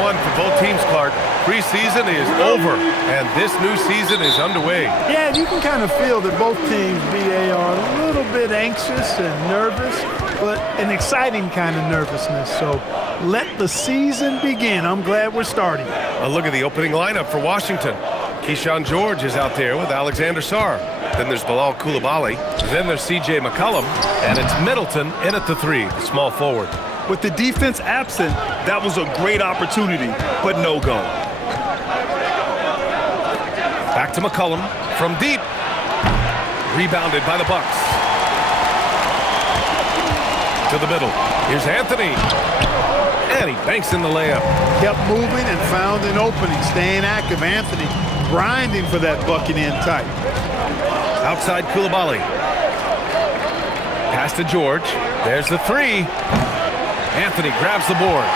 one for both teams, Clark. Preseason is over, and this new season is underway. Yeah, you can kind of feel that both teams, BA, are a little bit anxious and nervous, but an exciting kind of nervousness. So let the season begin. I'm glad we're starting. A look at the opening lineup for Washington. Keyshawn George is out there with Alexander Sarr. Then there's Bilal Coulibaly. Then there's C.J. McCollum. And it's Middleton in at the 3, the small forward. With the defense absent, that was a great opportunity, but no go. Back to McCollum from deep. Rebounded by the Bucks. To the middle. Here's Anthony. And he banks in the layup. Kept moving and found an opening. Staying active. Anthony grinding for that bucket in tight. Outside Coulibaly. Pass to George. There's the 3. Anthony grabs the board.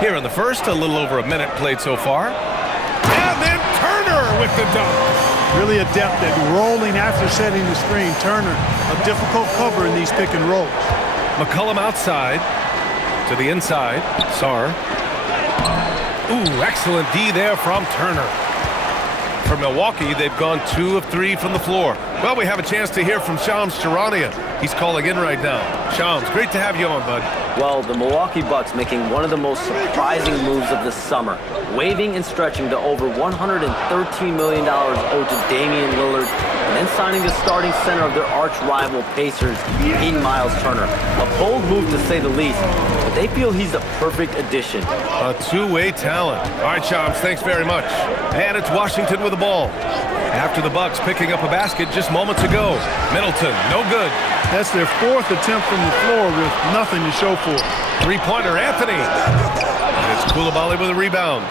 Here in the first, a little over a minute played so far. And then Turner with the dunk. Really adept at rolling after setting the screen. Turner, a difficult cover in these pick and rolls. McCollum outside to the inside. Sarr. Ooh, excellent D there from Turner. For Milwaukee, they've gone 2 of 3 from the floor. Well, we have a chance to hear from Shams Charania. He's calling in right now. Shams, great to have you on, bud. Well, the Milwaukee Bucks making one of the most surprising moves of the summer, waiving and stretching to over $113 million owed to Damian Lillard, and then signing the starting center of their arch-rival Pacers in Miles Turner. A bold move to say the least, but they feel he's the perfect addition. A two-way talent. All right, Shams, thanks very much. And it's Washington with the ball. After the Bucks picking up a basket just moments ago. Middleton, no good. That's their 4th attempt from the floor with nothing to show for it. Three-pointer, Anthony. And it's Coulibaly with a rebound.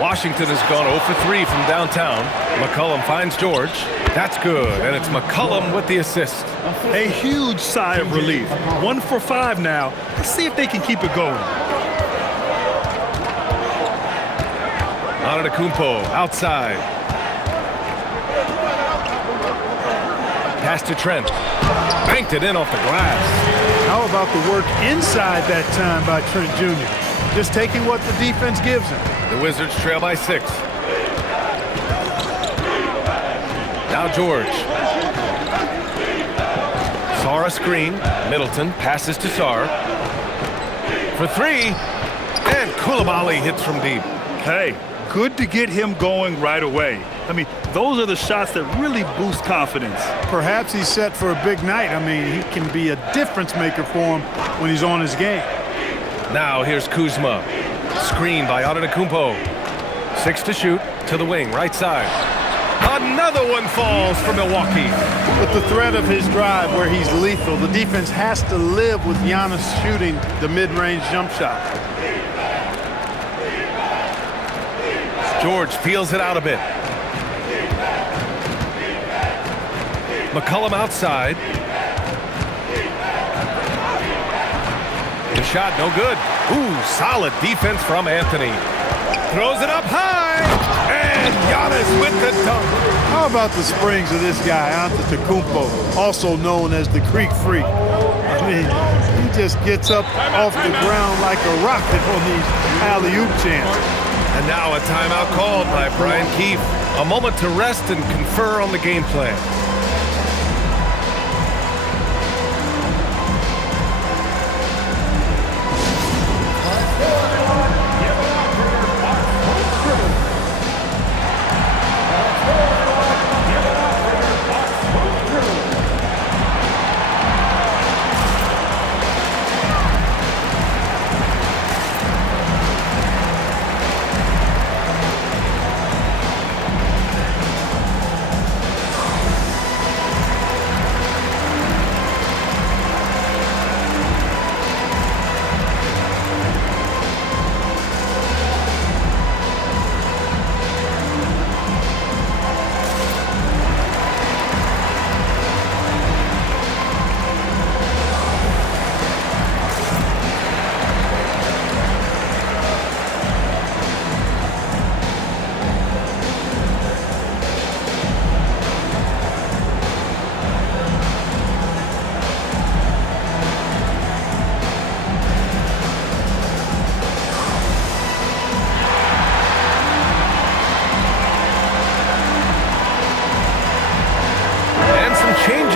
Washington has gone 0 for 3 from downtown. McCollum finds George. That's good, and it's McCollum with the assist. A huge sigh of relief. 1 for 5 now. Let's see if they can keep it going. Antetokounmpo outside. Pass to Trent. Banked it in off the glass. How about the work inside that time by Trent Jr.? Just taking what the defense gives him. The Wizards trail by 6. Now George. Sarr a screen. Middleton passes to Sarr. For 3. And Coulibaly hits from deep. Hey, good to get him going right away. I mean, those are the shots that really boost confidence. Perhaps he's set for a big night. I mean, he can be a difference maker for him when he's on his game. Now here's Kuzma. Screen by Antetokounmpo. 6 to shoot to the wing, right side. Another one falls for Milwaukee. With the threat of his drive where he's lethal, the defense has to live with Giannis shooting the mid-range jump shot. George peels it out a bit. McCollum outside. The shot no good. Ooh, solid defense from Anthony. Throws it up high. And Giannis with the dunk. How about the springs of this guy, Antetokounmpo, also known as the Creek Freak? I mean, he just gets up off the ground like a rocket on these alley-oop chances. And now a timeout called by Brian Keefe. A moment to rest and confer on the game plan.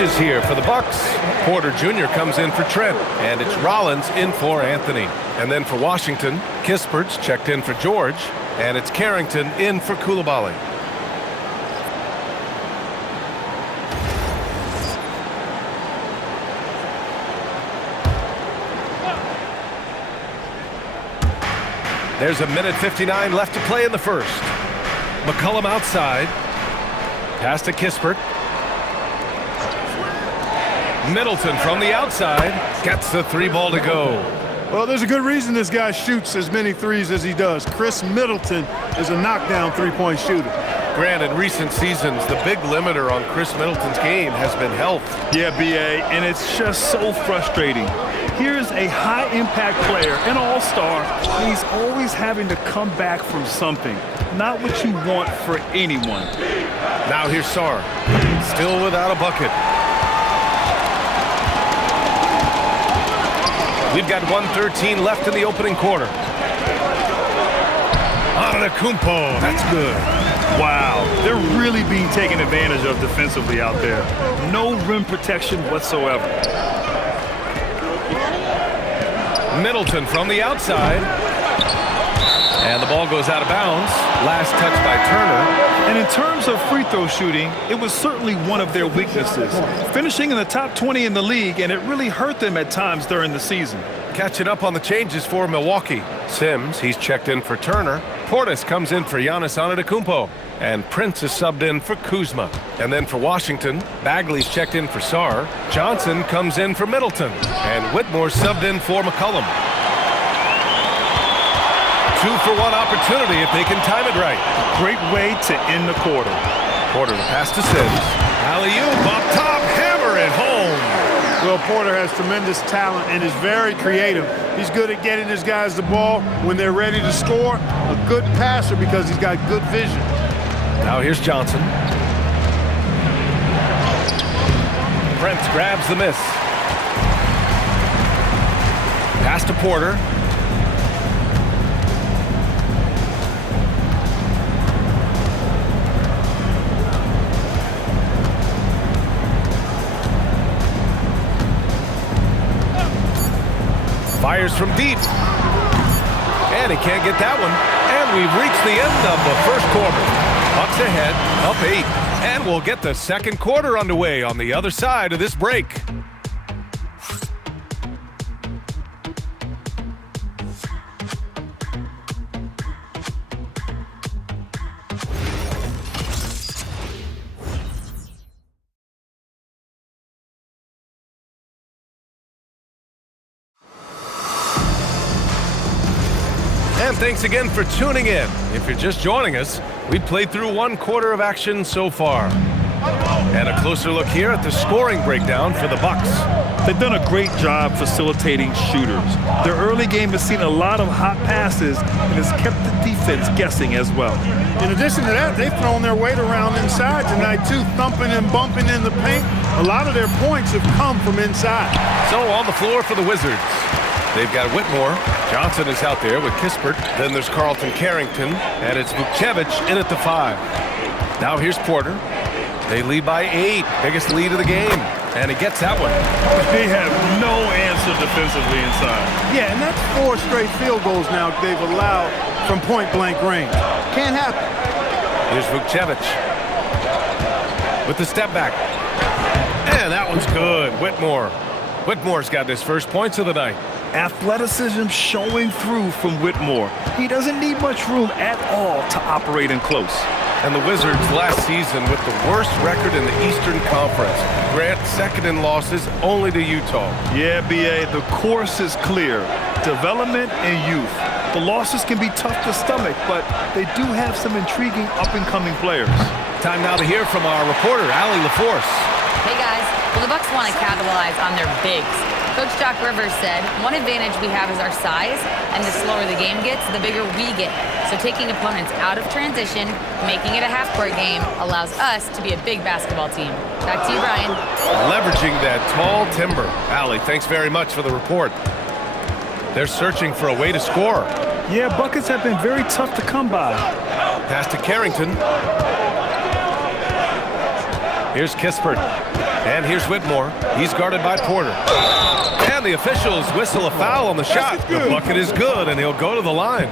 changes here for the Bucks. Porter Jr. comes in for Trent, and it's Rollins in for Anthony. And then for Washington, Kispert's checked in for George, and it's Carrington in for Koulibaly. There's a minute 59 left to play in the first. McCollum outside. Pass to Kispert. Middleton from the outside gets the 3 ball to go. Well, there's a good reason this guy shoots as many threes as he does. Chris Middleton is a knockdown three-point shooter. Grant, in recent seasons, the big limiter on Chris Middleton's game has been health. Yeah, B.A., and it's just so frustrating. Here's a high-impact player, an all-star, and he's always having to come back from something. Not what you want for anyone. Now here's Sarr, still without a bucket. We've got 1:13 left in the opening quarter. Antetokounmpo, that's good. Wow, they're really being taken advantage of defensively out there. No rim protection whatsoever. Middleton from the outside. And the ball goes out of bounds. Last touch by Turner. And in terms of free throw shooting, it was certainly one of their weaknesses. Finishing in the top 20 in the league, and it really hurt them at times during the season. Catching up on the changes for Milwaukee. Sims, he's checked in for Turner. Portis comes in for Giannis Antetokounmpo. And Prince is subbed in for Kuzma. And then for Washington, Bagley's checked in for Sarr. Johnson comes in for Middleton. And Whitmore subbed in for McCollum. 2-for-1 opportunity if they can time it right. Great way to end the quarter. Porter the pass to Sims. Alley-oop up top, hammer it home. Well, Porter has tremendous talent and is very creative. He's good at getting his guys the ball when they're ready to score. A good passer because he's got good vision. Now here's Johnson. Prince grabs the miss. Pass to Porter. Fires from deep. And he can't get that one. And we've reached the end of the first quarter. Bucks ahead, up 8. And we'll get the second quarter underway on the other side of this break. And thanks again for tuning in. If you're just joining us, we played through 1 quarter of action so far. And a closer look here at the scoring breakdown for the Bucks. They've done a great job facilitating shooters. Their early game has seen a lot of hot passes and has kept the defense guessing as well. In addition to that, they've thrown their weight around inside tonight too, thumping and bumping in the paint. A lot of their points have come from inside. So on the floor for the Wizards, they've got Whitmore. Johnson is out there with Kispert. Then there's Carlton Carrington, and it's Vukcevic in at the 5. Now here's Porter. They lead by 8, biggest lead of the game, and he gets that one. They have no answer defensively inside. Yeah, and that's 4 straight field goals now they've allowed from point-blank range. Can't happen. Here's Vukcevic with the step back. And that one's good. Whitmore's got his first points of the night. Athleticism showing through from Whitmore. He doesn't need much room at all to operate in close. And the Wizards last season with the worst record in the Eastern Conference. Grant second in losses only to Utah. Yeah, B.A., the course is clear. Development and youth. The losses can be tough to stomach, but they do have some intriguing up-and-coming players. Time now to hear from our reporter, Allie LaForce. Hey guys, well the Bucks want to capitalize on their bigs. Coach Doc Rivers said, one advantage we have is our size, and the slower the game gets, the bigger we get. So taking opponents out of transition, making it a half-court game, allows us to be a big basketball team. Back to you, Brian. Leveraging that tall timber. Allie, thanks very much for the report. They're searching for a way to score. Yeah, buckets have been very tough to come by. Pass to Carrington. Here's Kispert. And here's Whitmore. He's guarded by Porter. And the officials whistle a foul on the shot. The bucket is good, and he'll go to the line.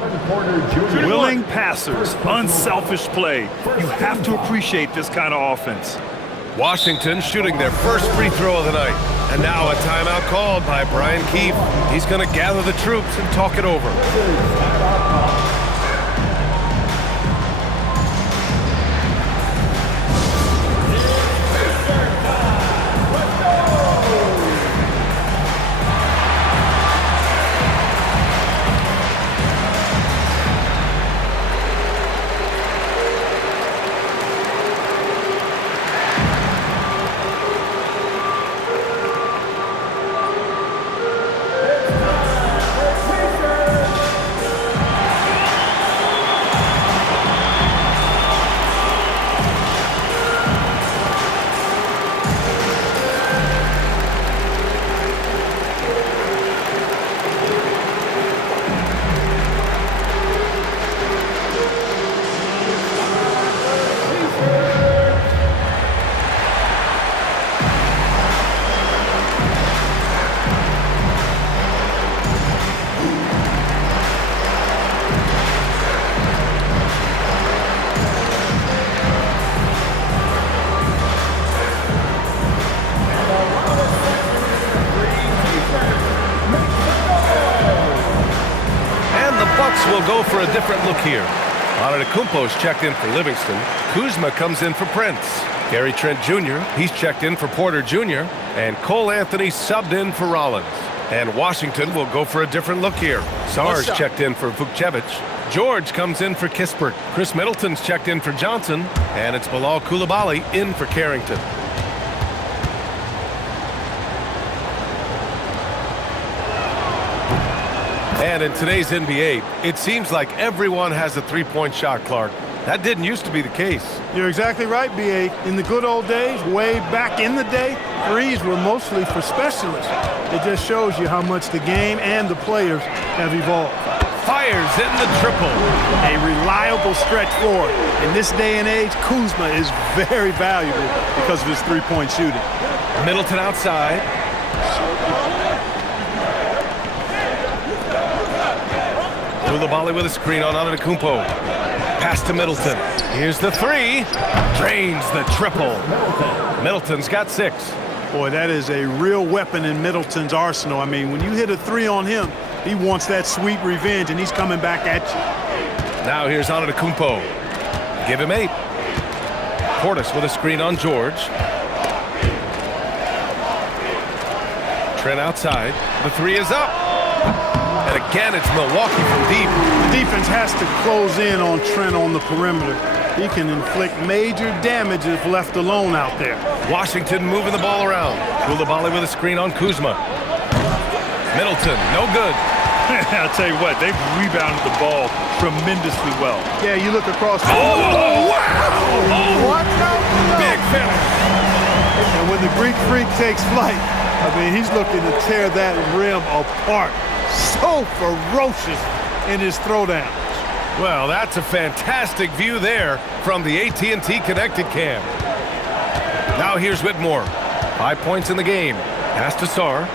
Willing passers, unselfish play. You have to appreciate this kind of offense. Washington shooting their first free throw of the night. And now a timeout called by Brian Keefe. He's going to gather the troops and talk it over. Will go for a different look here. Antetokounmpo's checked in for Livingston. Kuzma comes in for Prince. Gary Trent Jr., he's checked in for Porter Jr. And Cole Anthony subbed in for Rollins. And Washington will go for a different look here. Sarge checked in for Vukcevic. George comes in for Kispert. Chris Middleton's checked in for Johnson. And it's Bilal Coulibaly in for Carrington. And in today's NBA, it seems like everyone has a three-point shot, Clark. That didn't used to be the case. You're exactly right, B.A. In the good old days, way back in the day, threes were mostly for specialists. It just shows you how much the game and the players have evolved. Fires in the triple. A reliable stretch forward. In this day and age, Kuzma is very valuable because of his three-point shooting. Middleton outside. Coulibaly with a screen on Antetokounmpo. Pass to Middleton. Here's the three. Drains the triple. Middleton's got 6. Boy, that is a real weapon in Middleton's arsenal. I mean, when you hit a 3 on him, he wants that sweet revenge, and he's coming back at you. Now here's Antetokounmpo. Give him 8. Portis with a screen on George. Trent outside. The 3 is up. And again, it's Milwaukee from deep. The defense has to close in on Trent on the perimeter. He can inflict major damage if left alone out there. Washington moving the ball around. Coulibaly with a screen on Kuzma. Middleton, no good. I'll tell you what, they've rebounded the ball tremendously well. Yeah, you look across. Oh, wow! What? No. Big finish. And when the Greek Freak takes flight, I mean, he's looking to tear that rim apart. So ferocious in his throwdown. Well, that's a fantastic view there from the AT&T Connected Cam. Now here's Whitmore. 5 points in the game. Pass to Sarr.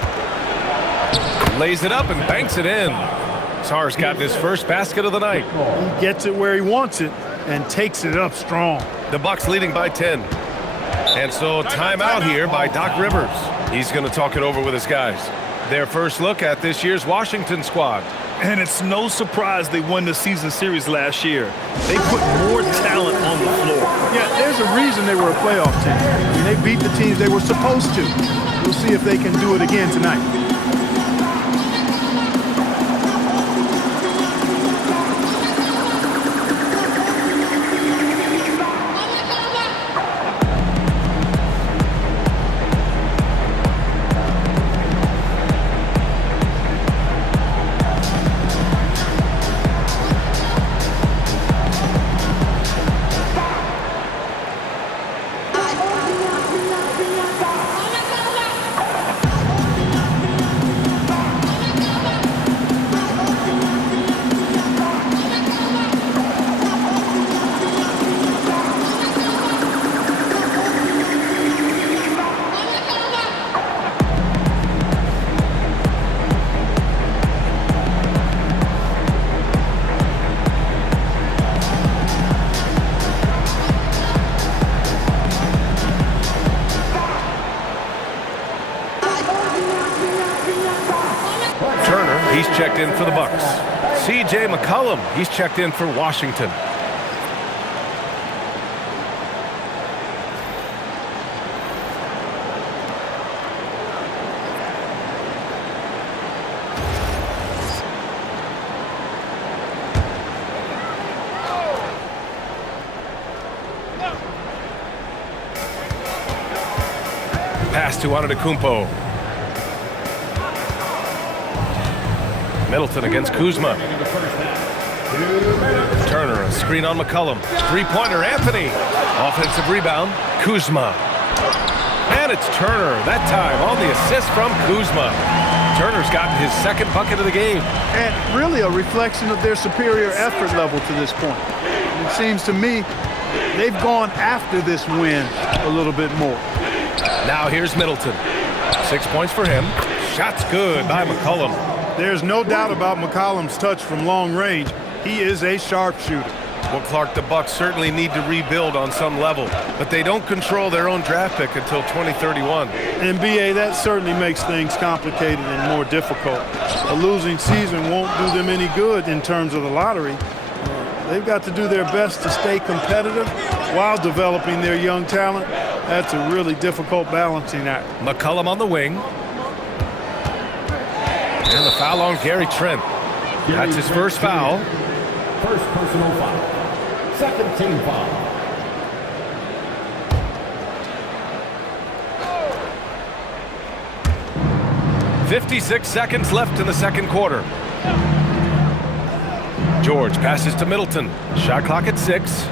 Lays it up and banks it in. Sarr's got his first basket of the night. He gets it where he wants it and takes it up strong. The Bucks leading by 10. And so timeout here by Doc Rivers. He's going to talk it over with his guys. Their first look at this year's Washington squad. And it's no surprise they won the season series last year. They put more talent on the floor. Yeah, there's a reason they were a playoff team. I mean, they beat the teams they were supposed to. We'll see if they can do it again tonight. He's checked in for the Bucks. C.J. McCollum, he's checked in for Washington. Pass to Antetokounmpo. Middleton against Kuzma. Turner, a screen on McCollum. Three-pointer, Anthony. Offensive rebound, Kuzma. And it's Turner, that time on the assist from Kuzma. Turner's gotten his second bucket of the game. And really a reflection of their superior effort level to this point. It seems to me they've gone after this win a little bit more. Now here's Middleton. 6 points for him. Shot's good by McCollum. There's no doubt about McCollum's touch from long range. He is a sharpshooter. Well, Clark, the Bucks certainly need to rebuild on some level, but they don't control their own draft pick until 2031. And B.A., that certainly makes things complicated and more difficult. A losing season won't do them any good in terms of the lottery. They've got to do their best to stay competitive while developing their young talent. That's a really difficult balancing act. McCollum on the wing. And the foul on Gary Trent. That's his first foul. First personal foul. Second team foul. .56 seconds left in the second quarter. George passes to Middleton. Shot clock at 6.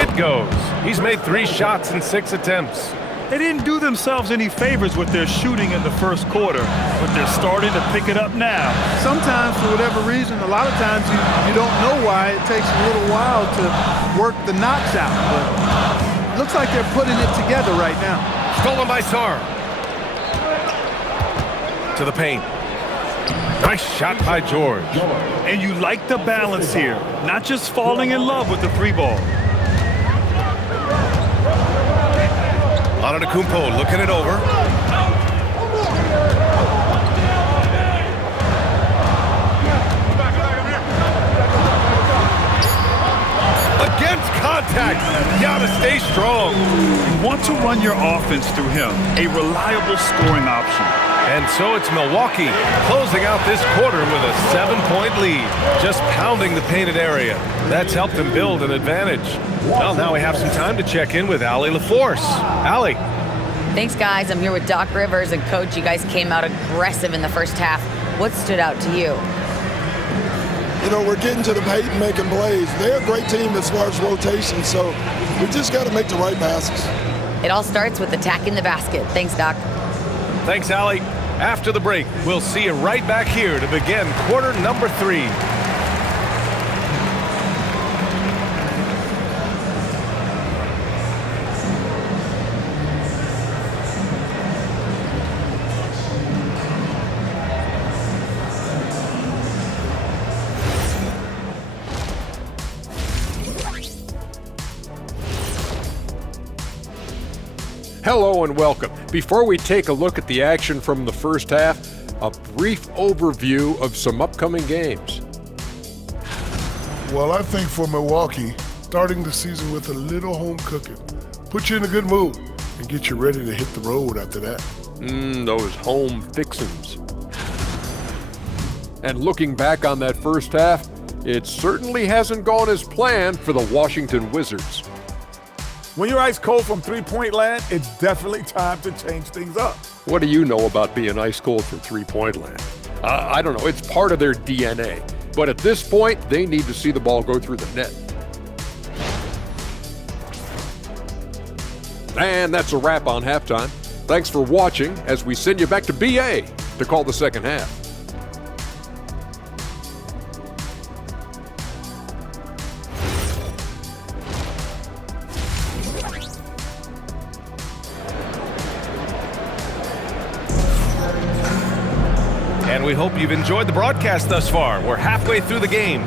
It goes. He's made 3 shots in 6 attempts. They didn't do themselves any favors with their shooting in the first quarter, but they're starting to pick it up now. Sometimes, for whatever reason, a lot of times you don't know why. It takes a little while to work the knocks out, but it looks like they're putting it together right now. Stolen by Sarr. To the paint. Nice shot by George. And you like the balance here, not just falling in love with the free ball. Antetokounmpo looking it over. Against contact. Gotta stay strong. You want to run your offense through him, a reliable scoring option. And so it's Milwaukee closing out this quarter with a 7-point lead, just pounding the painted area. That's helped them build an advantage. Well, now we have some time to check in with Allie LaForce. Allie. Thanks, guys. I'm here with Doc Rivers. And, Coach, you guys came out aggressive in the first half. What stood out to you? You know, we're getting to the paint and making plays. They're a great team as far as rotation, so we just got to make the right passes. It all starts with attacking the basket. Thanks, Doc. Thanks, Allie. After the break, we'll see you right back here to begin quarter number 3. Hello and welcome. Before we take a look at the action from the first half, a brief overview of some upcoming games. Well, I think for Milwaukee, starting the season with a little home cooking, put you in a good mood and get you ready to hit the road after that. Those home fixins'. And looking back on that first half, it certainly hasn't gone as planned for the Washington Wizards. When you're ice cold from three-point land, it's definitely time to change things up. What do you know about being ice cold from three-point land? I don't know. It's part of their DNA. But at this point, they need to see the ball go through the net. And that's a wrap on halftime. Thanks for watching as we send you back to BA to call the second half. And we hope you've enjoyed the broadcast thus far. We're halfway through the game.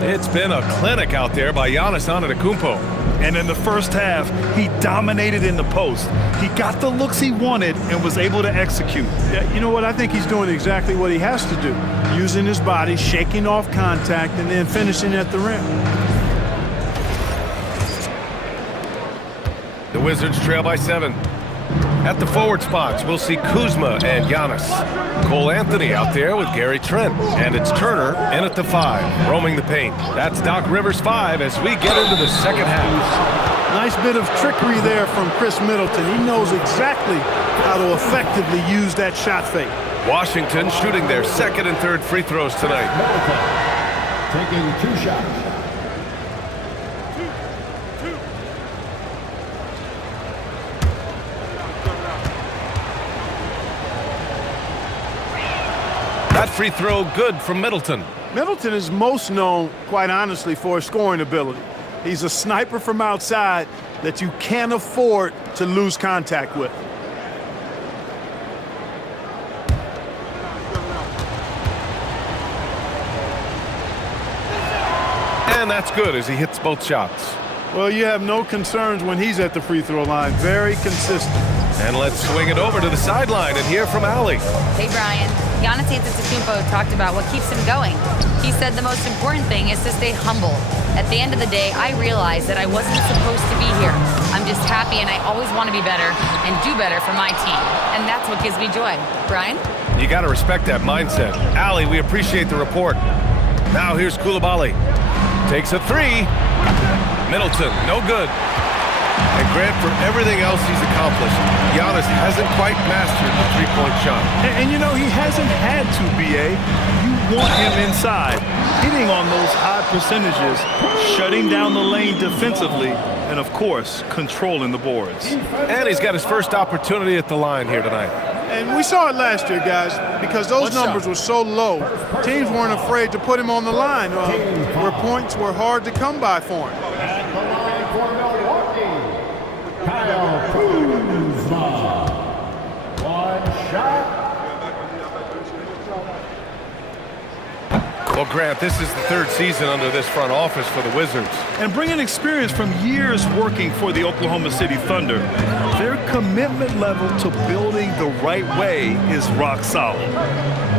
It's been a clinic out there by Giannis Antetokounmpo. And in the first half, he dominated in the post. He got the looks he wanted and was able to execute. Yeah, you know what? I think he's doing exactly what he has to do. Using his body, shaking off contact, and then finishing at the rim. The Wizards trail by 7. At the forward spots, we'll see Kuzma and Giannis. Cole Anthony out there with Gary Trent. And it's Turner in at the 5, roaming the paint. That's Doc Rivers' 5 as we get into the second half. Nice bit of trickery there from Chris Middleton. He knows exactly how to effectively use that shot fake. Washington shooting their second and third free throws tonight. Taking 2 shots. That free throw good from Middleton. Middleton is most known, quite honestly, for his scoring ability. He's a sniper from outside that you can't afford to lose contact with. And that's good as he hits both shots. Well, you have no concerns when he's at the free throw line. Very consistent. And let's swing it over to the sideline and hear from Allie. Hey, Brian. Giannis Antetokounmpo talked about what keeps him going. He said the most important thing is to stay humble. At the end of the day, I realized that I wasn't supposed to be here. I'm just happy, and I always want to be better and do better for my team. And that's what gives me joy. Brian? You got to respect that mindset. Allie, we appreciate the report. Now here's Koulibaly. Takes a 3. Middleton, no good. And Grant, for everything else he's accomplished, Giannis hasn't quite mastered the three-point shot. And you know, he hasn't had to, B.A. You want him inside, hitting on those high percentages, shutting down the lane defensively, and, of course, controlling the boards. And he's got his first opportunity at the line here tonight. And we saw it last year, guys, because those numbers were so low. Teams weren't afraid to put him on the line where points were hard to come by for him. At the line for Milwaukee, Kyle Kuzma. 1 shot. Well, Grant, this is the 3rd season under this front office for the Wizards. And bringing experience from years working for the Oklahoma City Thunder, their commitment level to building the right way is rock solid.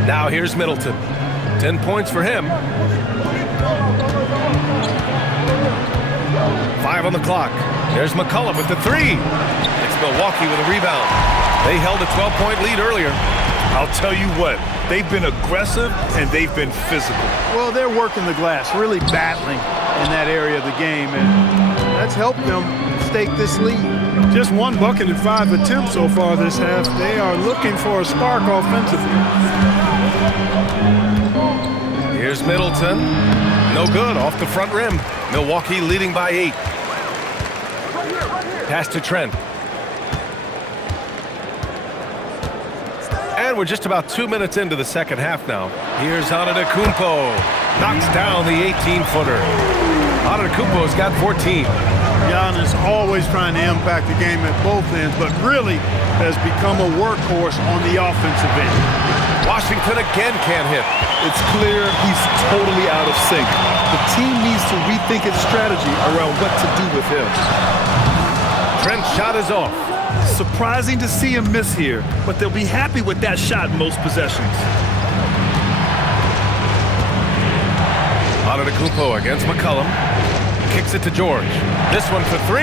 Now here's Middleton. 10 points for him. 5 on the clock. There's McCollum with the 3. It's Milwaukee with a rebound. They held a 12-point lead earlier. I'll tell you what, they've been aggressive and they've been physical. Well, they're working the glass, really battling in that area of the game, and that's helped them stake this lead. Just 1 bucket in 5 attempts so far this half. They are looking for a spark offensively. Here's Middleton. No good, off the front rim. Milwaukee leading by 8. Pass to Trent. And we're just about 2 minutes into the second half now. Here's Antetokounmpo. Knocks down the 18-footer. Antetokounmpo's got 14. Giannis always trying to impact the game at both ends, but really has become a workhorse on the offensive end. Washington again can't hit. It's clear he's totally out of sync. The team needs to rethink its strategy around what to do with him. Trent's shot is off. Surprising to see him miss here, but they'll be happy with that shot most possessions. Antetokounmpo against McCollum. Kicks it to George. This one for 3.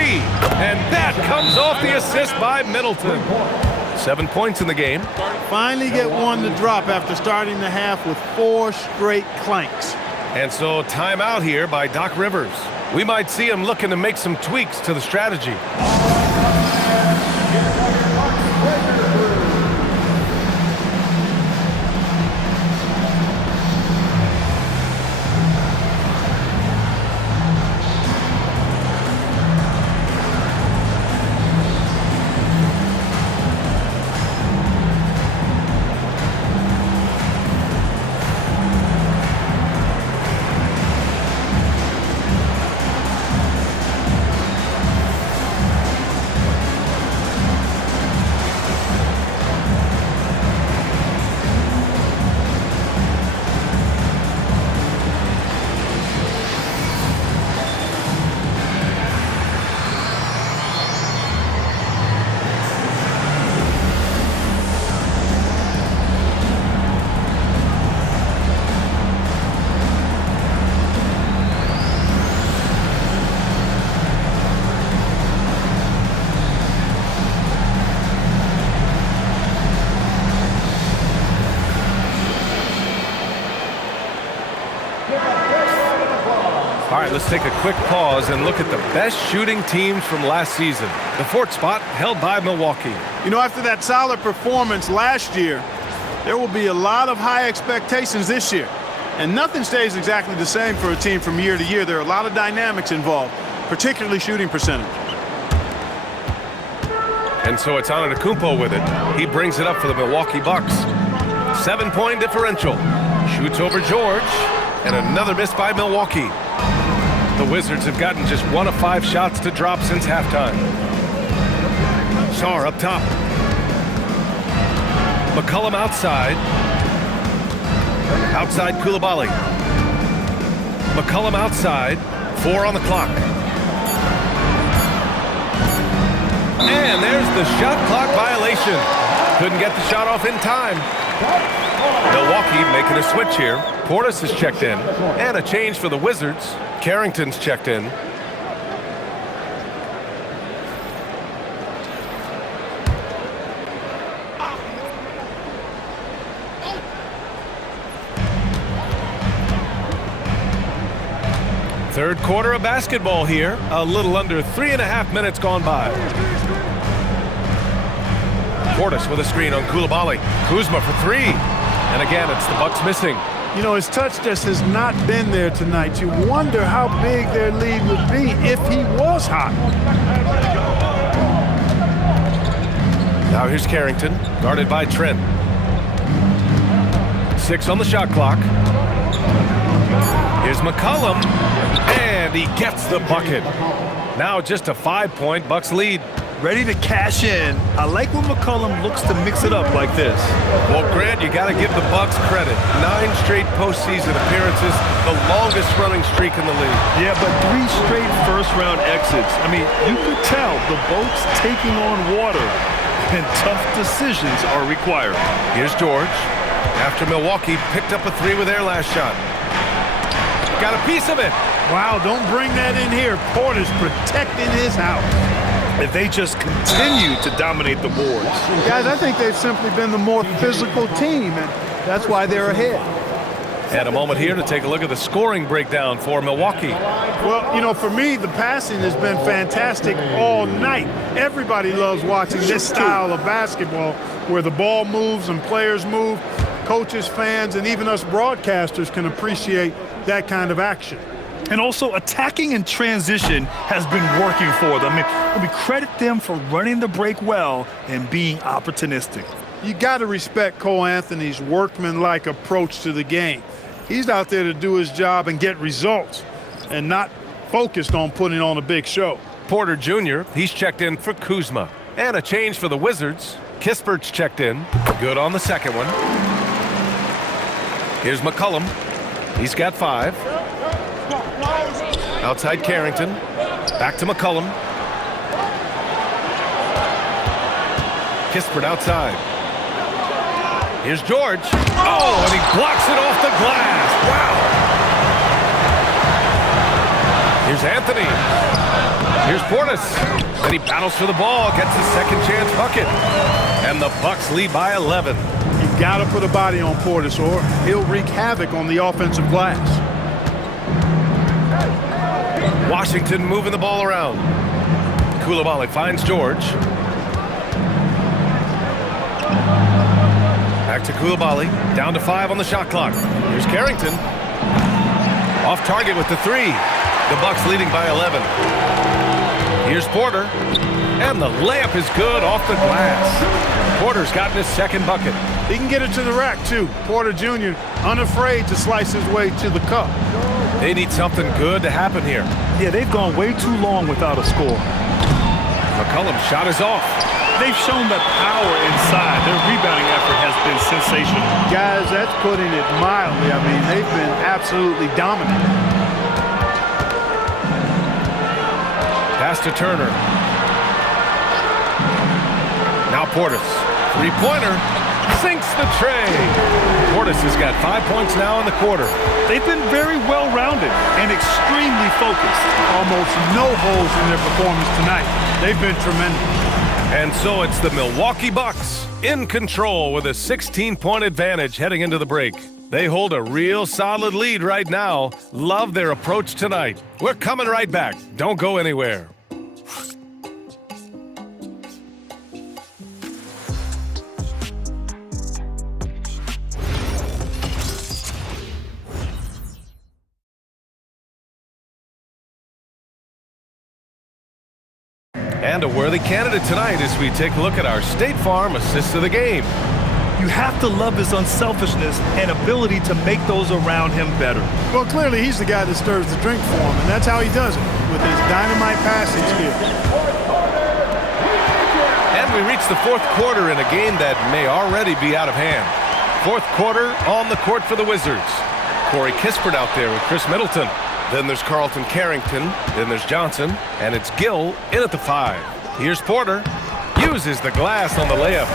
And that comes off the assist by Middleton. 7 points in the game. Finally get one to drop after starting the half with 4 straight clanks. And so timeout here by Doc Rivers. We might see him looking to make some tweaks to the strategy. All right, let's take a quick pause and look at the best shooting teams from last season. The fourth spot held by Milwaukee. You know, after that solid performance last year, there will be a lot of high expectations this year. And nothing stays exactly the same for a team from year to year. There are a lot of dynamics involved, particularly shooting percentage. And so it's Antetokounmpo with it. He brings it up for the Milwaukee Bucks. 7-point differential. Shoots over George. And another miss by Milwaukee. The Wizards have gotten just 1 of 5 shots to drop since halftime. Sarr up top. McCollum outside. Outside Coulibaly. McCollum outside. 4 on the clock. And there's the shot clock violation. Couldn't get the shot off in time. Milwaukee making a switch here. Portis has checked in. And a change for the Wizards. Carrington's checked in. Third quarter of basketball here. A little under 3.5 minutes gone by. Portis with a screen on Coulibaly. Kuzma for 3. And again, it's the Bucks missing. You know, his touch just has not been there tonight. You wonder how big their lead would be if he was hot. Now here's Carrington, guarded by Trent. 6 on the shot clock. Here's McCollum, and he gets the bucket. Now just a 5-point Bucks lead. Ready to cash in. I like when McCollum looks to mix it up like this. Well, Grant, you got to give the Bucks credit. 9 straight postseason appearances, the longest running streak in the league. Yeah, but 3 straight first-round exits. I mean, you could tell the boat's taking on water, and tough decisions are required. Here's George. After Milwaukee picked up a 3 with their last shot. Got a piece of it. Wow, don't bring that in here. Porter's protecting his house. If they just continue to dominate the boards. Guys, I think they've simply been the more physical team, and that's why they're ahead. And a moment here to take a look at the scoring breakdown for Milwaukee. Well, you know, for me, the passing has been fantastic all night. Everybody loves watching this style of basketball where the ball moves and players move. Coaches, fans, and even us broadcasters can appreciate that kind of action. And also, attacking in transition has been working for them. I mean, we credit them for running the break well and being opportunistic. You got to respect Cole Anthony's workmanlike approach to the game. He's out there to do his job and get results and not focused on putting on a big show. Porter Jr., he's checked in for Kuzma. And a change for the Wizards. Kispert's checked in. Good on the second one. Here's McCollum. He's got 5. Outside Carrington. Back to McCollum. Kispert outside. Here's George. Oh, and he blocks it off the glass. Wow. Here's Anthony. Here's Portis. Then he battles for the ball, gets his second chance bucket. And the Bucks lead by 11. You got to put a body on Portis or he'll wreak havoc on the offensive glass. Washington moving the ball around. Coulibaly finds George. Back to Coulibaly. Down to 5 on the shot clock. Here's Carrington. Off target with the 3. The Bucks leading by 11. Here's Porter. And the layup is good off the glass. Porter's gotten his second bucket. He can get it to the rack, too. Porter Jr. unafraid to slice his way to the cup. They need something good to happen here. Yeah, they've gone way too long without a score. McCollum's shot is off. They've shown the power inside. Their rebounding effort has been sensational. Guys, that's putting it mildly. I mean, they've been absolutely dominant. Pass to Turner. Now Portis. 3-pointer. Sinks the tray. Portis has got 5 points now in the quarter. They've been very well-rounded and extremely focused. Almost no holes in their performance tonight. They've been tremendous. And so it's the Milwaukee Bucks in control with a 16-point advantage heading into the break. They hold a real solid lead right now. Love their approach tonight. We're coming right back. Don't go anywhere. And a worthy candidate tonight as we take a look at our State Farm assist of the game. You have to love his unselfishness and ability to make those around him better. Well, clearly he's the guy that stirs the drink for him, and that's how he does it, with his dynamite passing skill. And we reach the fourth quarter in a game that may already be out of hand. Fourth quarter on the court for the Wizards. Corey Kispert out there with Chris Middleton. Then there's Carlton Carrington. Then there's Johnson. And it's Gill in at the 5. Here's Porter. Uses the glass on the layup.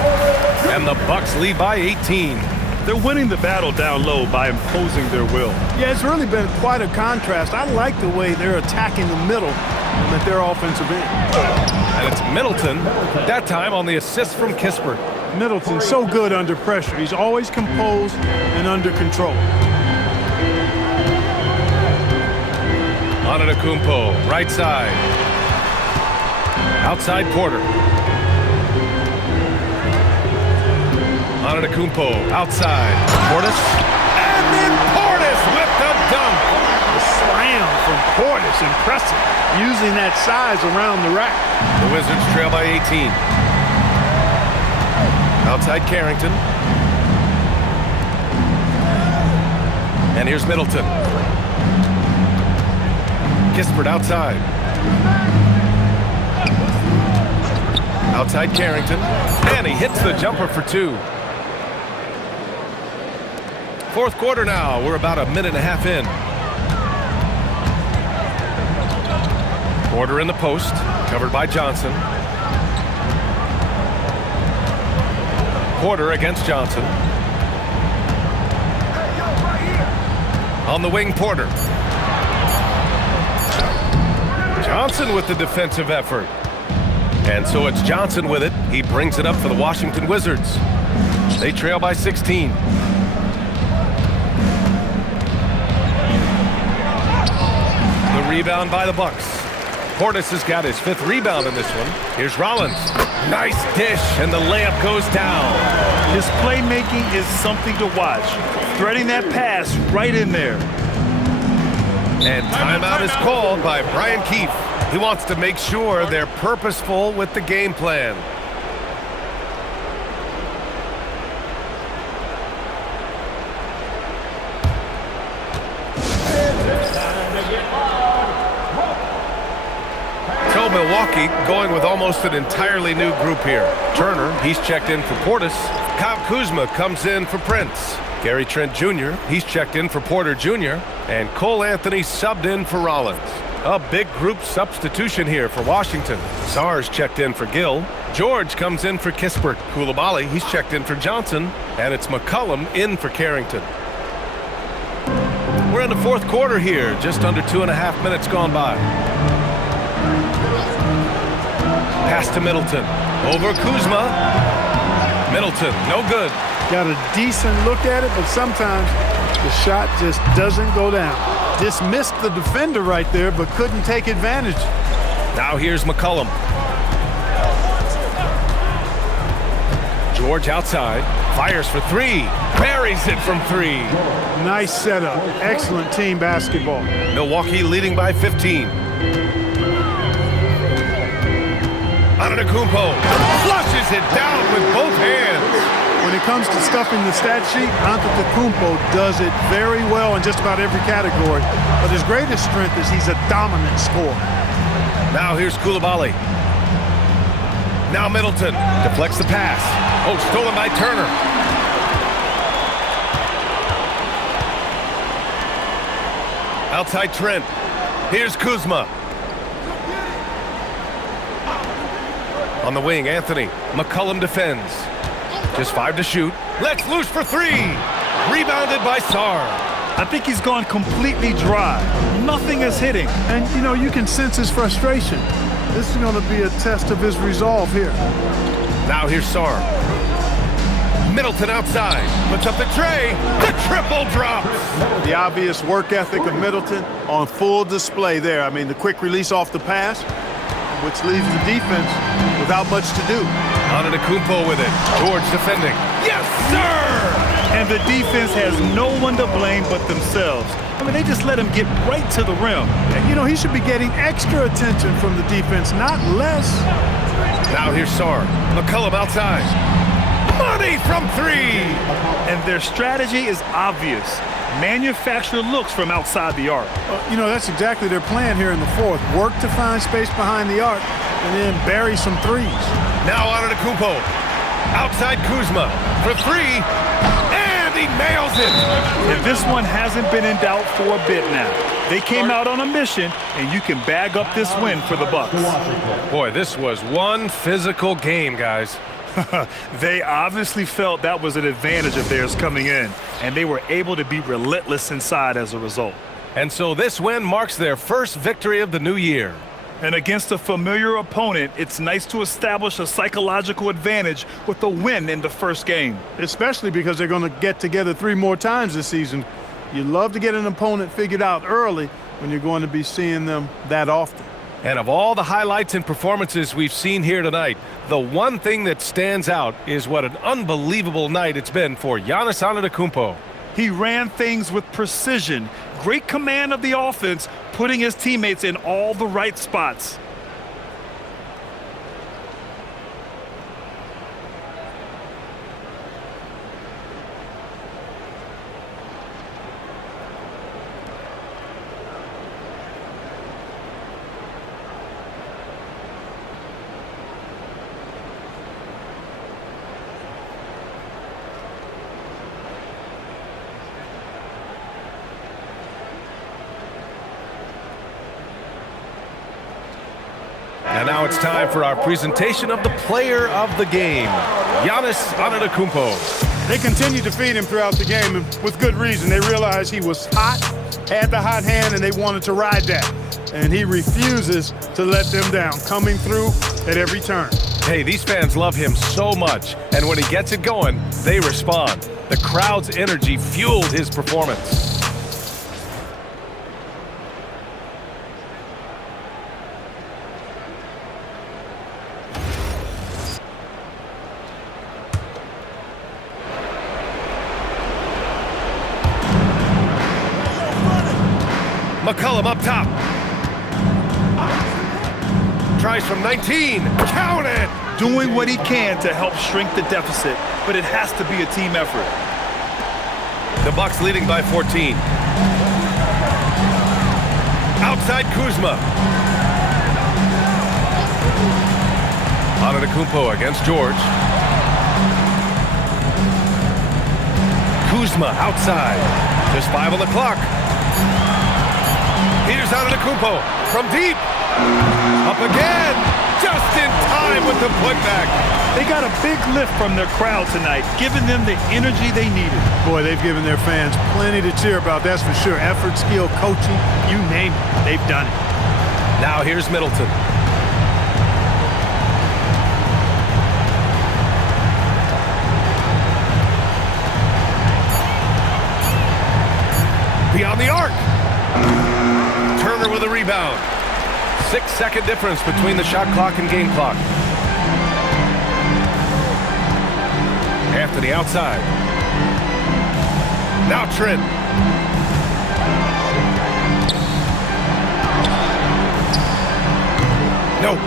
And the Bucks lead by 18. They're winning the battle down low by imposing their will. Yeah, it's really been quite a contrast. I like the way they're attacking the middle and at their offensive end. And it's Middleton, that time on the assist from Kispert. Middleton's so good under pressure. He's always composed and under control. Antetokounmpo, right side. Outside Porter. Antetokounmpo, outside. Portis. And then Portis with the dunk. The slam from Portis, impressive. Using that size around the rack. The Wizards trail by 18. Outside Carrington. And here's Middleton. Kispert outside. Outside Carrington. And he hits the jumper for 2. Fourth quarter now. We're about a minute and a half in. Porter in the post. Covered by Johnson. Porter against Johnson. On the wing, Porter. Johnson with the defensive effort. And so it's Johnson with it. He brings it up for the Washington Wizards. They trail by 16. The rebound by the Bucks. Portis has got his 5th rebound in this one. Here's Rollins. Nice dish, and the layup goes down. His playmaking is something to watch. Threading that pass right in there. And timeout is called by Brian Keefe. He wants to make sure they're purposeful with the game plan. So Milwaukee going with almost an entirely new group here. Turner, he's checked in for Portis. Kyle Kuzma comes in for Prince. Gary Trent Jr., he's checked in for Porter Jr. And Cole Anthony subbed in for Rollins. A big group substitution here for Washington. Sarr's checked in for Gill. George comes in for Kispert. Coulibaly, he's checked in for Johnson. And it's McCollum in for Carrington. We're in the fourth quarter here. Just under 2.5 minutes gone by. Pass to Middleton. Over Kuzma. Middleton, no good. Got a decent look at it, but sometimes the shot just doesn't go down. Dismissed the defender right there, but couldn't take advantage. Now here's McCollum. George outside. Fires for 3. Buries it from 3. Nice setup. Excellent team basketball. Milwaukee leading by 15. Antetokounmpo flushes it down with both hands. When it comes to stuffing the stat sheet, Antetokounmpo does it very well in just about every category. But his greatest strength is he's a dominant scorer. Now here's Coulibaly. Now Middleton deflects the pass. Oh, stolen by Turner. Outside Trent. Here's Kuzma. On the wing, Anthony. McCollum defends. Just 5 to shoot. Let's loose for 3. Rebounded by Sarr. I think he's gone completely dry. Nothing is hitting. And, you know, you can sense his frustration. This is going to be a test of his resolve here. Now here's Sarr. Middleton outside. Puts up the tray. The triple drops. The obvious work ethic of Middleton on full display there. I mean, the quick release off the pass, which leaves the defense without much to do. Antetokounmpo with it. George defending. Yes, sir! And the defense has no one to blame but themselves. I mean, they just let him get right to the rim. And, you know, he should be getting extra attention from the defense, not less. Now here's Sarr. McCollum outside. Money from three! And their strategy is obvious. Manufacture looks from outside the arc. You know, that's exactly their plan here in the fourth. Work to find space behind the arc and then bury some threes. Now Antetokounmpo. Outside Kuzma for three. And he nails it! And this one hasn't been in doubt for a bit now. They came out on a mission, and you can bag up this win for the Bucks. Boy, this was one physical game, guys. They obviously felt that was an advantage of theirs coming in, and they were able to be relentless inside as a result. And so this win marks their first victory of the new year. And against a familiar opponent, it's nice to establish a psychological advantage with a win in the first game. Especially because they're going to get together 3 more times this season. You love to get an opponent figured out early when you're going to be seeing them that often. And of all the highlights and performances we've seen here tonight, the one thing that stands out is what an unbelievable night it's been for Giannis Antetokounmpo. He ran things with precision, great command of the offense, putting his teammates in all the right spots. And now it's time for our presentation of the player of the game, Giannis Antetokounmpo. They continued to feed him throughout the game, and with good reason. They realized he was hot, had the hot hand, and they wanted to ride that. And he refuses to let them down, coming through at every turn. Hey, these fans love him so much, and when he gets it going, they respond. The crowd's energy fueled his performance. McCollum up top. Tries from 19. Count it! Doing what he can to help shrink the deficit, but it has to be a team effort. The Bucks leading by 14. Outside Kuzma. Antetokounmpo against George. Kuzma outside. Just 5 on the clock. Here's Antetokounmpo from deep. Up again. Just in time with the putback. They got a big lift from their crowd tonight, giving them the energy they needed. Boy, they've given their fans plenty to cheer about, that's for sure. Effort, skill, coaching, you name it, they've done it. Now here's Middleton. Beyond the arc. Turner with a rebound. 6-second difference between the shot clock and game clock. Anthony outside. Now Trent. Nope.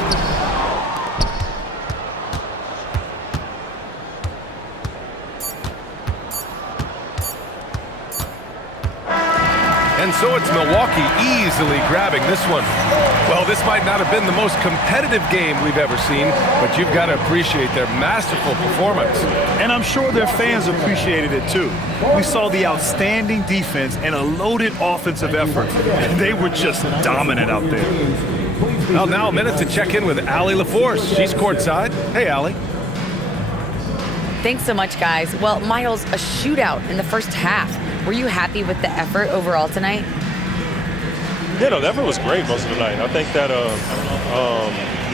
And so it's Milwaukee easily grabbing this one. Well, this might not have been the most competitive game we've ever seen, but you've got to appreciate their masterful performance. And I'm sure their fans appreciated it too. We saw the outstanding defense and a loaded offensive effort. And they were just dominant out there. Well, now a minute to check in with Allie LaForce. She's courtside. Hey, Allie. Thanks so much, guys. Well, Miles, a shootout in the first half. Were you happy with the effort overall tonight? Yeah, no, the effort was great most of the night. I think that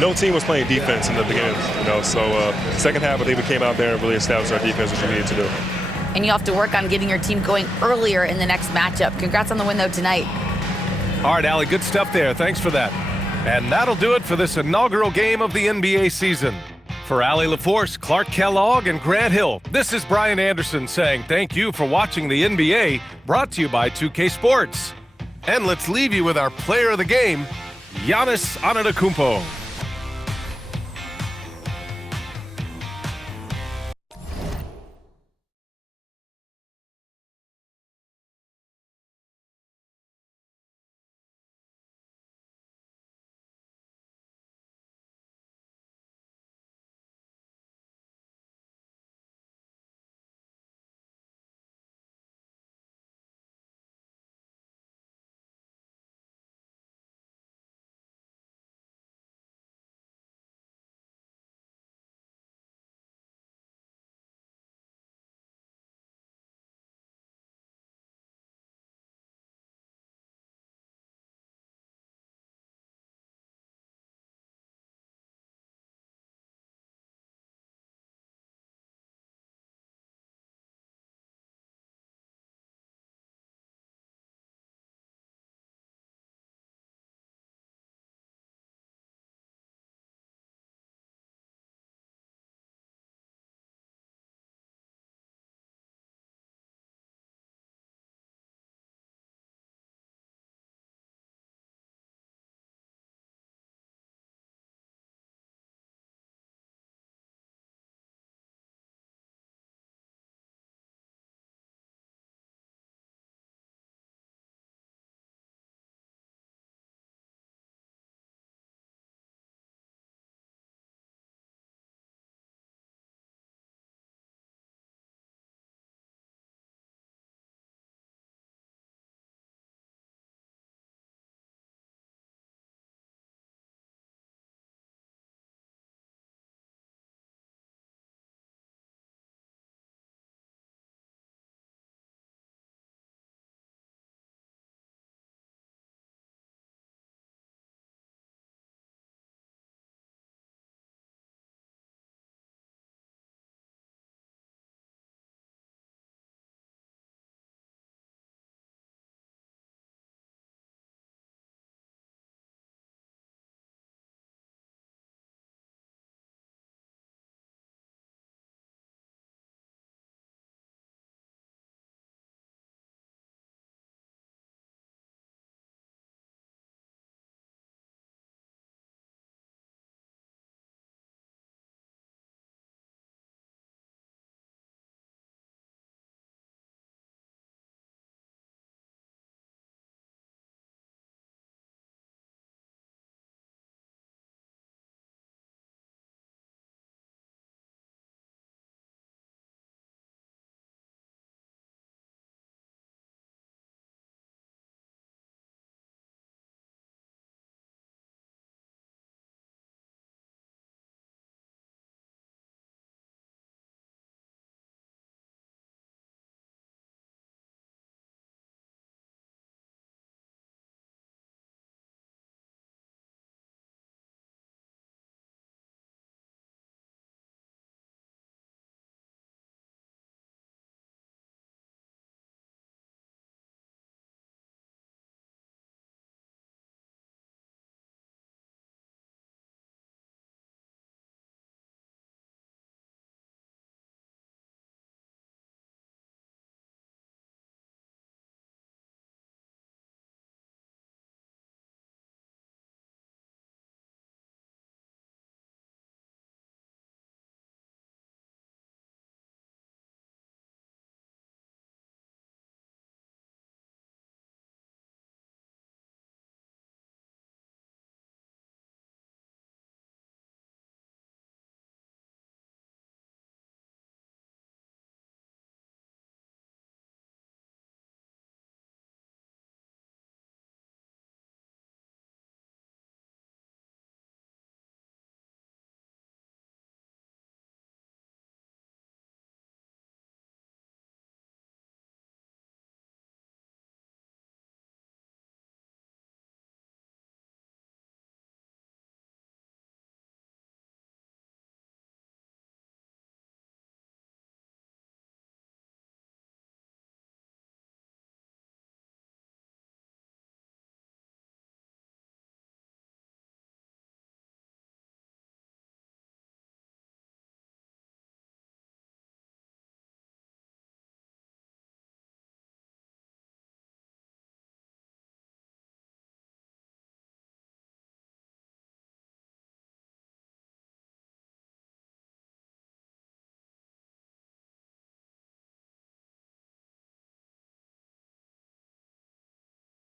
no team was playing defense in the beginning, so second half, I think we came out there and really established our defense, which we needed to do. And you have to work on getting your team going earlier in the next matchup. Congrats on the win, though, tonight. All right, Allie, good stuff there. Thanks for that. And that'll do it for this inaugural game of the NBA season. For Allie LaForce, Clark Kellogg, and Grant Hill, this is Brian Anderson saying thank you for watching the NBA, brought to you by 2K Sports. And let's leave you with our player of the game, Giannis Antetokounmpo.